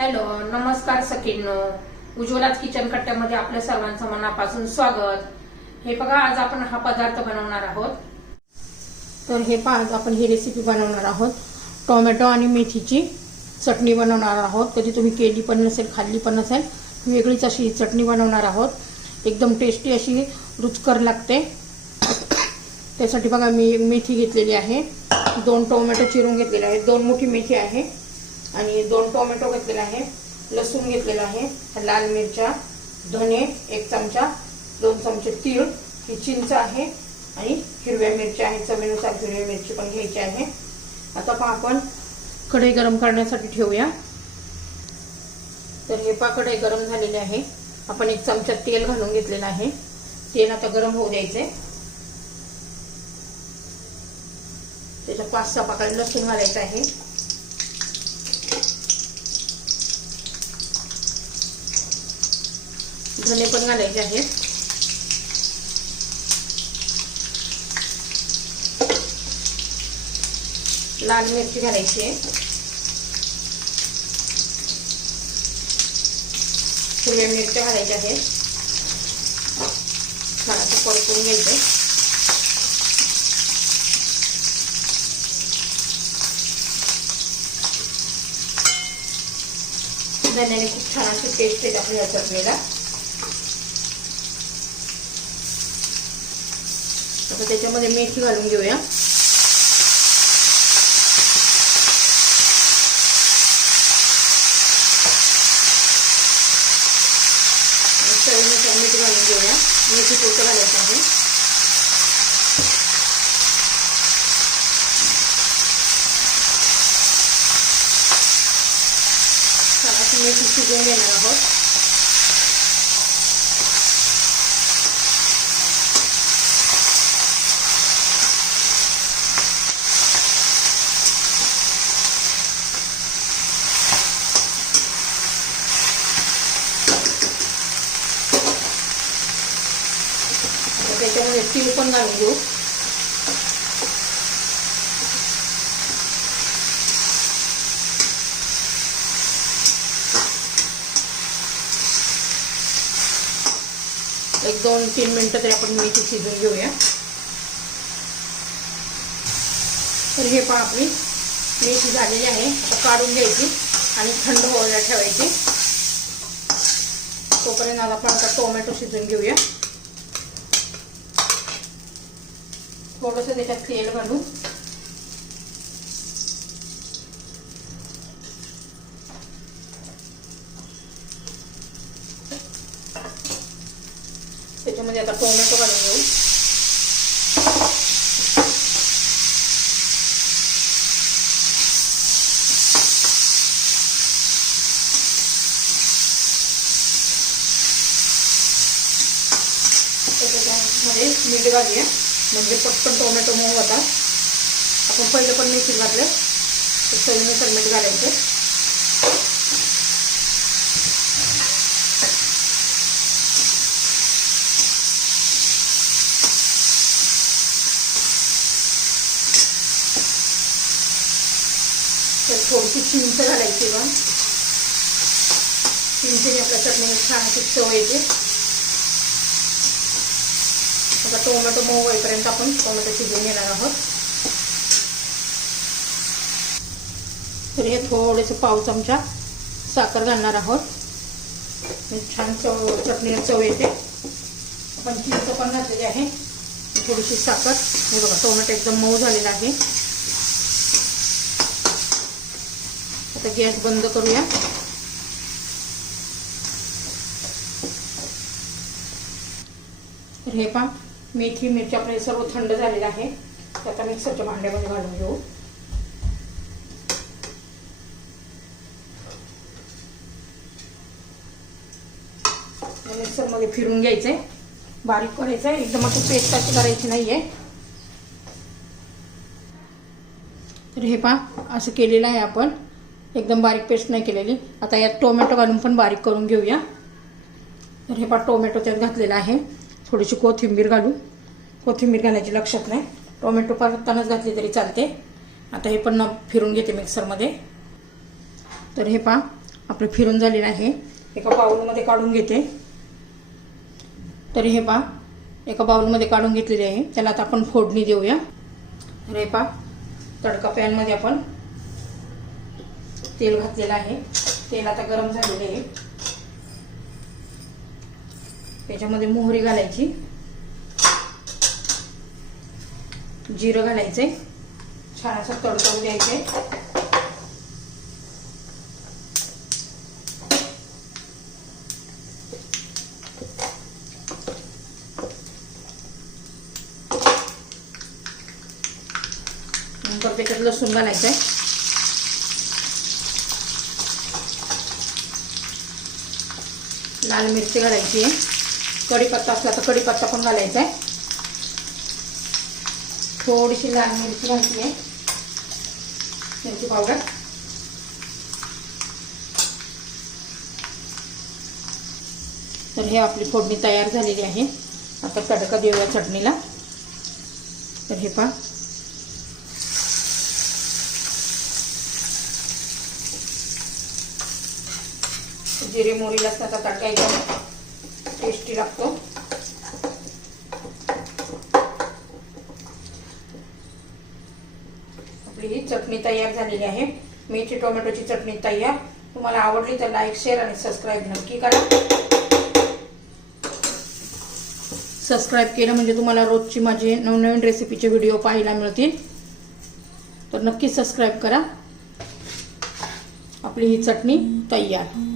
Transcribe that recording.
Hello, नमस्कार सखींनो. उज्ज्वलाच kitchen कट्ट्यामध्ये आपल्या सर्वांचं मनापासून स्वागत. हे बघा, आज आपण हा पदार्थ बनवणार आहोत. तर हे पहा, आज आपण ही रेसिपी बनवणार आहोत. टोमॅटो आणि मेथीची चटणी बनवणार आहोत. कधी तुम्ही केली पण नसेल, खाल्ली पण नसेल, वेगळीच अशी चटणी बनवणार आहोत. एकदम टेस्टी अशी रुचकर लागते. त्यासाठी बघा, मी मेथी घेतलेली आहे, 2 टोमॅटो चिरून घेतलेले आहेत, 2 मोठी मेथी आहे आणि 2 टोमॅटो घेतलेला आहे, लसूण घेतलेला आहे, लाल मिरच्या, धने 1 चमचा, 2 चमचे तीळ, ही चिंच आहे आणि हिरव्या मिरच्या आहेत, चवीनुसार हिरव्या मिरची पण घ्यायची आहे. आता पहा, आपण कढई गरम करण्यासाठी ठेवूया. तर हे पहा, कढई गरम झालेली आहे. आपण 1 चमचा तेल घालून घेतलेलं आहे. तेल आता गरम होऊ द्यायचे. त्याच्या 5-6 पाकळ्या लसूण घालायचं आहे. धने पण घालायचे आहेत. लाल मिरची घालायची आहे. हिरव्या मिरच्या घालायच्या आहेत. छान असं परतून घ्यायचं. धन्याने खूप छान अशी टेस्ट येते आपल्या चटणीला. आता त्याच्यामध्ये मेथी घालून घेऊया. चवीनुसार मीठ घालून घेऊया. मेथी पोतं घालायचं आहे. मेथी शिजवून घेणार आहोत. त्याच्यामध्ये तीळ पण घालून घेऊ. एक 2-3 मिनिटं तरी आपण मेथी शिजवून घेऊया. तर हे पहा, आपली मेथी झालेली आहे. आता काढून घ्यायची आणि थंड व्हायला ठेवायची. तोपर्यंत आपण आता टोमॅटो शिजवून घेऊया. थोडंसं त्याच्यात तेल घालू. त्याच्यामध्ये आता टोमॅटो घालून घेऊ. त्याच्यामध्ये मीठ घालूया, म्हणजे पटकन टोमॅटो मऊ होता. आपण पहिलं पण मेथी घातलं, तर चवीनुसार मीठ घालायचं. तर थोडीशी चिंच घालायची. पण चिंचेने आपल्या चटणीला छान अशी चव येते. आता टोमॅटो मऊ होईपर्यंत आपण टोमॅटो शिजवून घेणार आहोत. तर हे थोडेसे पाव चमचा साखर घालणार आहोत. छान चटणीला चव येते. आपण चिंच पण घातलेली आहे, थोडीशी साखर. हे बघा, टोमॅटो एकदम मऊ झालेला आहे. आता गॅस बंद करूया. तर हे पहा, मेथी मिरची आपले सर्व थंड झालेले आहे. आता मिक्सरच्या भांड्यामध्ये घालून घेऊ. मिक्सरमध्ये फिरून घ्यायचंय, बारीक करायचंय. एकदम असं पेस्ट अशी करायची नाहीये. तर हे पहा, असं केलेलं आहे आपण. एकदम बारीक पेस्ट नाही केलेली. आता यात टोमॅटो घालून पण बारीक करून घेऊया. तर हे पहा, टोमॅटो त्यात घातलेला आहे. थोडीशी कोथिंबीर घालू. कोथिंबीर घालायची लक्षात नाही, टोमॅटो परततानाच घातली तरी चालते. आता हे पण फिरून घेते मिक्सरमध्ये. तर हे पहा, आपलं फिरून झालेलं आहे. एका बाउलमध्ये काढून घेते. तर हे पहा एका बाउलमध्ये काढून घेतलेले आहे. त्याला आता आपण फोडणी देऊया. तर हे पहा तडका पॅनमध्ये आपण तेल घातलेलं आहे. तेल आता गरम झालेलं आहे. त्याच्यामध्ये मोहरी घालायची, जिरं घालायचंय, छान असं तडतडू द्यायचंय. नंतर त्याच्यात लसूण घालायचंय, लाल मिरची घालायची आहे, कढीपत्ता असला तर कढीपत्ता पण घालायचा आहे. थोडीशी लाल मिरची घालते आहे, मिरची पावडर. तर हे आपली फोडणी तयार झालेली आहे. आता तडका देऊया चटणीला. तर हे पहा जिरे मोहरी लसणाचा तडका एकदम टेस्टी लागतो. आपली ही चटणी तयार झालेली आहे. मेथी टोमॅटोची चटणी तयार. तुम्हाला आवडली तर लाईक शेअर आणि सबस्क्राईब नक्की करा. सबस्क्राईब केलं म्हणजे तुम्हाला रोजची माझे नवनवीन रेसिपीचे व्हिडिओ पाहायला मिळतील. तर नक्की सबस्क्राईब करा. आपली ही चटणी तयार.